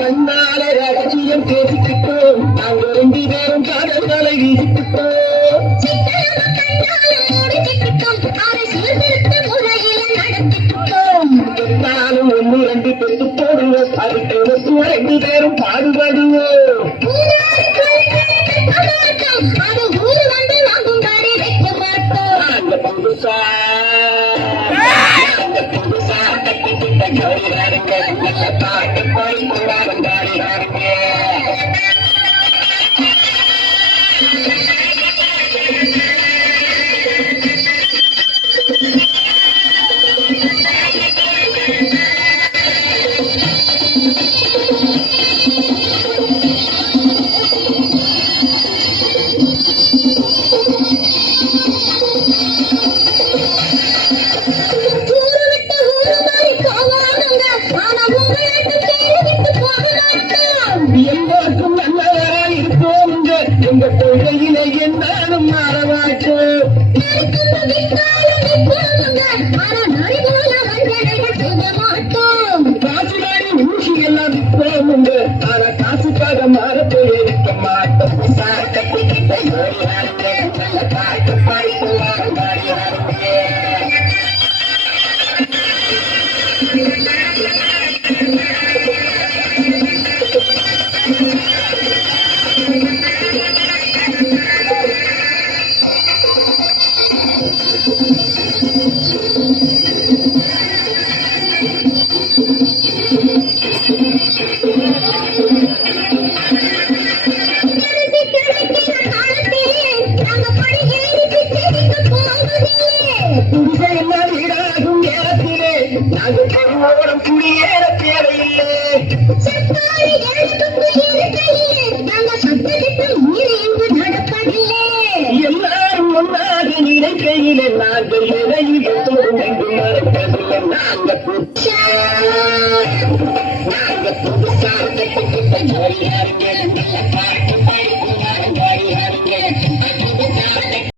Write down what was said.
கண்ணாலே ரகசியம் பேசிக்கிட்டோம், நாங்கள் 2 பேரும் காதல்களை வீசிக்கிட்டோம். ஒன்னு 2 பெற்று போடுவோம், அதுக்கு 2 பேரும் பாடுபடுவோம். பாட்டு பாடி கொண்டாடுங்க. எல்லாருக்கும் நல்லவரா இருப்போம், எங்க தொழிலே என்னாலும் மாறமாட்டோம். காசுகாரி ஊசி எல்லாம் விற்போம், ஆனா காசுக்காக மாறப்போ இருக்க மாட்டோம். பாட்டு பாடி வீடாகும் நேரத்திலே நாங்கள் பெருமோரம் குடியேற தேவையில்லை. எல்லாரும் ஒன்றாக நினைக்கையிலே நாங்கள் எதையும் மறப்பதில்லை. நாங்கள் புதுசா கட்டிக்கிட்ட ஜோடியாருங்க.